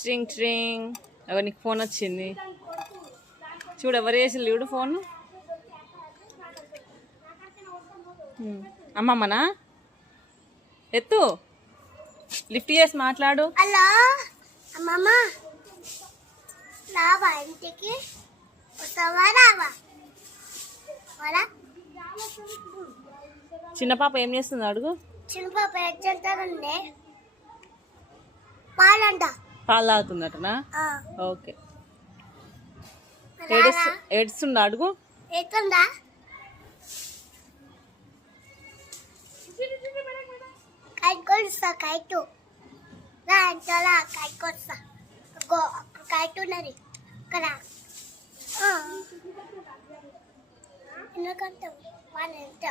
ట్రింగ్ ట్రింగ్. అవ నీకు ఫోన్ వచ్చింది చూడు, ఎవరు చేసి చూడు ఫోన్. అమ్మమ్మనా? ఎత్తు, లిఫ్ట్ చేసి మాట్లాడు. హలో అమ్మమ్మ, రావా ఇంటికి? వస్తావా రావా? చిన్న పాప ఏం చేస్తుంది అడుగు. చిన్న పాప ఎట్లంటారండి? పాలంట. పాలు తాగుతుందటనా? ఓకే. ఏడుస్తుందా అడుగు. ఎట్లుందా? కైట్ కొడుస్తా, కైటు రా ఎంతలా కైట్ కొడుస్తా. కైట్ ఉన్నది అక్కడ. ఎందుకంటే వాళ్ళు ఎంత